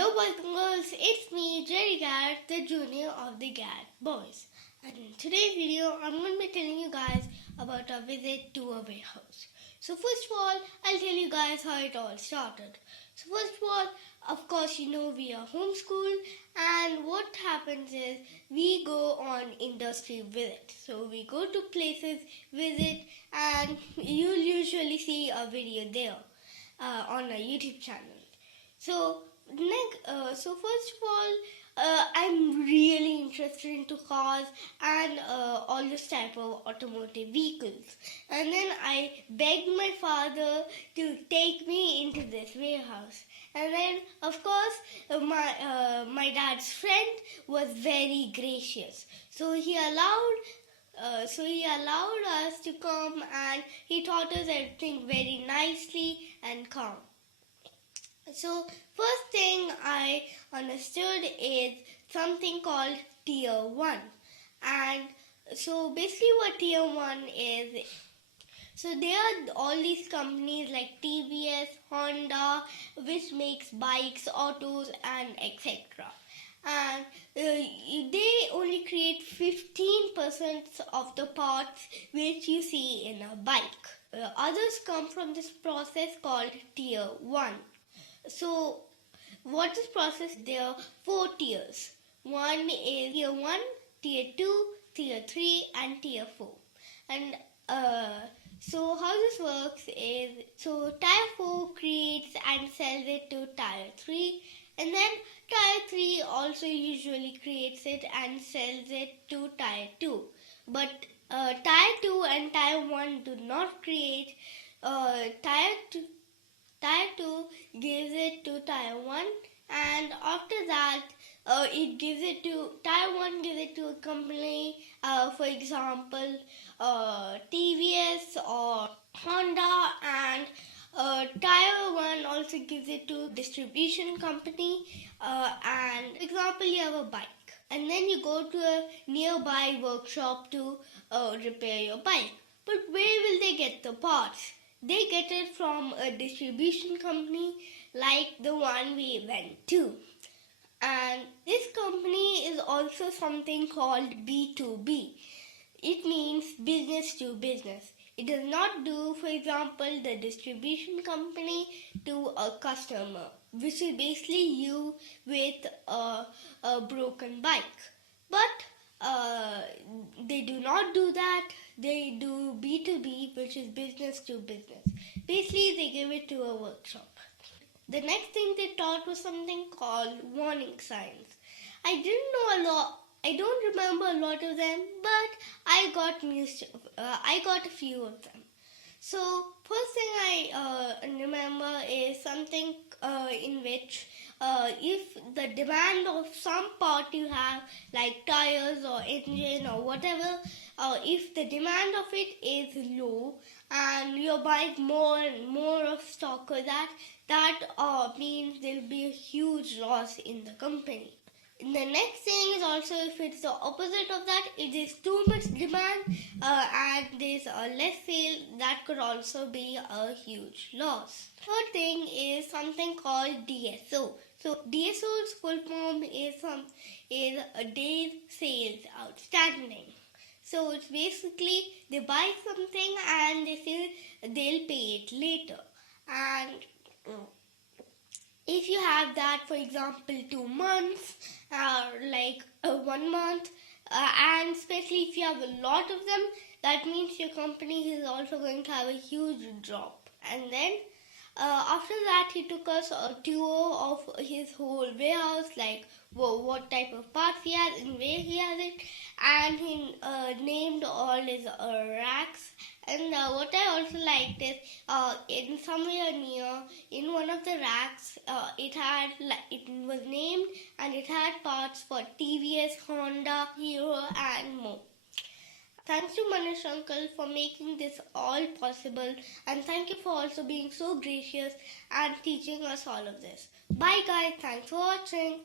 Hello boys and girls, it's me Jerry Garrett, the junior of the Garrett boys. And in today's video, I'm going to be telling you guys about our visit to a warehouse. So first of all, I'll tell you guys how it all started. So first of all, of course you know we are homeschooled, and what happens is we go on industry visits. So we go to places, visit, and you'll usually see a video there on our YouTube channel. So first of all, I'm really interested into cars and all this type of automotive vehicles. And then I begged my father to take me into this warehouse. And then, of course, my dad's friend was very gracious. So he allowed us to come, and he taught us everything very nicely and calm. So first thing I understood is something called Tier 1. And so basically what Tier 1 is, so there are all these companies like TVS, Honda, which makes bikes, autos and etc. And they only create 15% of the parts which you see in a bike. Others come from this process called Tier 1. So, what is process? There are 4 tiers. One is Tier 1, Tier 2, Tier 3 and Tier 4. And so how this works is, so Tier 4 creates and sells it to Tier 3, and then Tier 3 also usually creates it and sells it to Tier 2. But Tier 2 and Tier 1 do not create. Tier 2 gives it to Tier 1, and after that Tier 1 gives it to a company, for example TVS or Honda, and Tier 1 also gives it to distribution company, and for example you have a bike and then you go to a nearby workshop to repair your bike. But where will they get the parts? They get it from a distribution company like the one we went to. And this company is also something called B2B. It means business to business. It does not do, for example, the distribution company to a customer, which is basically you with a broken bike. But they do not do that. They do B2B, which is business to business. Basically, they give it to a workshop. The next thing they taught was something called warning signs. I didn't know a lot. I don't remember a lot of them, but I got a few of them. So first thing I remember is something in which if the demand of some part you have, like tires or engine or whatever, if the demand of it is low and you're buying more and more of stock of that means there'll be a huge loss in the company. The next thing is also, if it's the opposite of that, it is too much demand and there's a less sale, that could also be a huge loss. Third thing is something called DSO. So DSO's full form is a day's sales outstanding. So it's basically they buy something and they say they'll pay it later. And if you have that, for example, 2 months, like 1 month, and especially if you have a lot of them, that means your company is also going to have a huge drop. And then after that, he took us a tour of his whole warehouse, like what type of parts he has and where he has it, and he named all his racks. And what I also liked is in somewhere near, in one of the racks, it was named and it had parts for TVS, Honda, Hero and more. Thanks to Manish uncle for making this all possible, and thank you for also being so gracious and teaching us all of this. Bye guys, thanks for watching.